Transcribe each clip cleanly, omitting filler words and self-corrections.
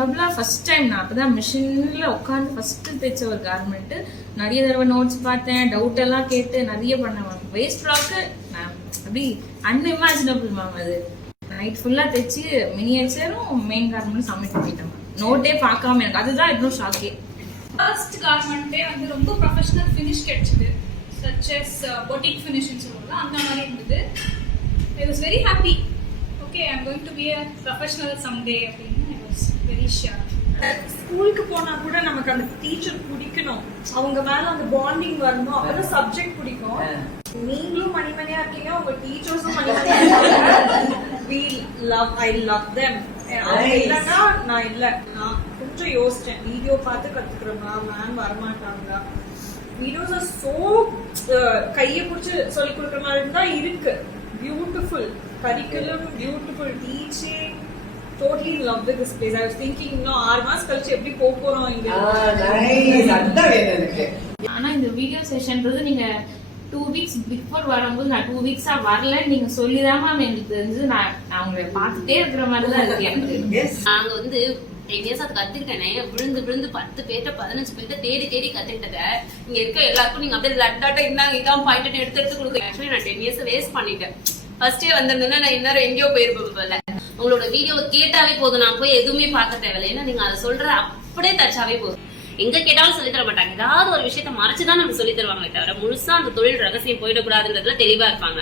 ஜாப்லாம் first time நான் அப்பதான் மிஷின்ல உட்காந்து ஃபர்ஸ்ட் தைச்ச ஒரு கார்மெண்ட். நிறைய தடவை நோட்ஸ் பார்த்தேன், டவுட் எல்லாம் கேட்டு நிறைய பண்ணேன் மேம். வேஸ்ட் ஃப்ராக்கு மேம் அப்படி அன்இமேஜினபிள் மேம். அது நைட் ஃபுல்லா தைச்சு மினியேச்சரும் மெயின் கார்மெண்ட் சப்மிட் பண்ணிட்டேன் மேம். நோட்டே பார்க்காம எனக்கு அதுதான் இன்னும் ஷாக்கே. ஃபர்ஸ்ட் கார்மெண்ட்டே வந்து ரொம்ப ப்ரொஃபஷனல் ஃபினிஷ் கிடைச்சது. such as boutique finish ன்னு சொல்லுவாங்க, அந்த மாதிரி இருந்தது. I was very happy. Okay, I'm going to be a professional someday அப்படின்னு I was very sure. ஸ்கூலுக்கு போனா கூட நமக்கு அந்த டீச்சர் பிடிக்கணும், அவங்க மேல அந்த பாண்டிங் வரணும், அப்பதான் சப்ஜெக்ட் பிடிக்கும். நீங்களும் மணிமணியா இருக்கீங்க, உங்க டீச்சர்ஸும் மணிமணியா இருக்காங்க. I love them. அவங்க இல்லைன்னா நான் இல்ல. நான் கொஞ்சம் யோசிச்சேன், வீடியோ பார்த்து கத்துக்கிறோமா, மேம் வரமாட்டாங்க. வீடியோஸ் ஆர் சோ கையை பிடிச்சி சொல்லி கொடுக்குற மாதிரி தான் இருக்கு. Beautiful curriculum, beautiful teaching. Totally in love with this place. I was thinking, இன்னும் 6 மாசம் கழிச்சு எப்படி போறோம் இங்க. ஆனா இந்த வீடியோ செஷன்றது நீங்க 2 weeks பிஃபோர் வரும்போது நான் 2 weeks வரல நீங்க சொல்லிதான் மேம் எனக்கு தெரிஞ்சு. நான் உங்களை பார்த்துட்டே இருக்கிற மாதிரி தான் இருக்கு எனக்கு. நாங்க வந்து 10 years அது கத்துக்கிட்டேனே, விழுந்து 10 பேர்ட்ட 15 பேர்ட்ட தேடி கத்துக்கிட்டத இங்க இருக்க எல்லாருக்கும் நீங்க அப்படியே லட்டாட்ட இருந்தாங்க இதான் பாயிண்ட் எடுத்து கொடுக்க. ஆக்சுவலி நான் 10 years வேஸ்ட் பண்ணிட்டேன். ஃபர்ஸ்டே வந்திருந்தேன்னா நான் இன்னும் எங்கேயோ போயிருப்பேன் போல. உங்களோட வீடியோவை கேட்டாவே போதும், நான் போய் எதுவுமே பார்க்க தேவையில்லை. ஏன்னா நீங்க அதை சொல்ற அப்படியே தச்சாவே போதும். எங்க கேட்டாலும் சொல்லி தர மாட்டாங்க, ஏதாவது ஒரு விஷயத்த மறைச்சுதான் நம்ம சொல்லி தருவாங்களே தவிர முழுசா அந்த தொழில் ரகசியம் போயிடக்கூடாதுன்றதுல தெளிவா இருப்பாங்க.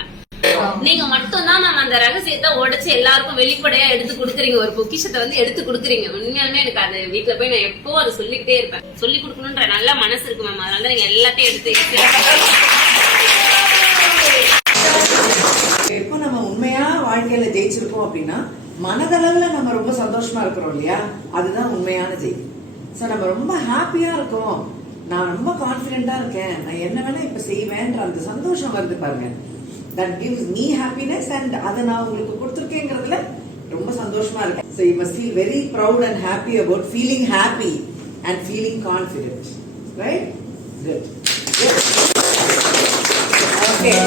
நீங்க மட்டும் தான் நம்ம அந்த ரகசியத்தை உடைச்சு எல்லாருக்கும் வெளிப்படையா எடுத்து கொடுக்குறீங்க, ஒரு பொக்கிஷத்தை வந்து எடுத்து கொடுக்குறீங்க. உண்மையாலுமே எனக்கு அது வீட்டுல போய் நான் எப்போ அதை சொல்லிக்கிட்டே இருப்பேன். சொல்லி கொடுக்கணும்ன்ற நல்ல மனசு இருக்கு மேம். அதனால நீங்க எல்லாத்தையும் எடுத்து எப்போ நம்ம உண்மையா வாழ்க்கையில ஜெயிச்சிருக்கோம் அப்படின்னா மனதளவுல நம்ம ரொம்ப சந்தோஷமா இருக்கிறோம் இல்லையா, அதுதான் உண்மையான ஜெய். சோ நம்ம ரொம்ப ஹாப்பியா இருக்கோம், நான் ரொம்ப கான்பிடென்டா இருக்கேன், நான் என்ன வேணா இப்ப செய்வேன்ற அந்த சந்தோஷம் வருது பாருங்க. that gives me happiness and அதை நான் உங்களுக்கு கொடுத்துருக்கேங்கிறதுல ரொம்ப சந்தோஷமா இருக்கேன். so you must feel very proud and happy about feeling happy and feeling confident, right? Good. Okay.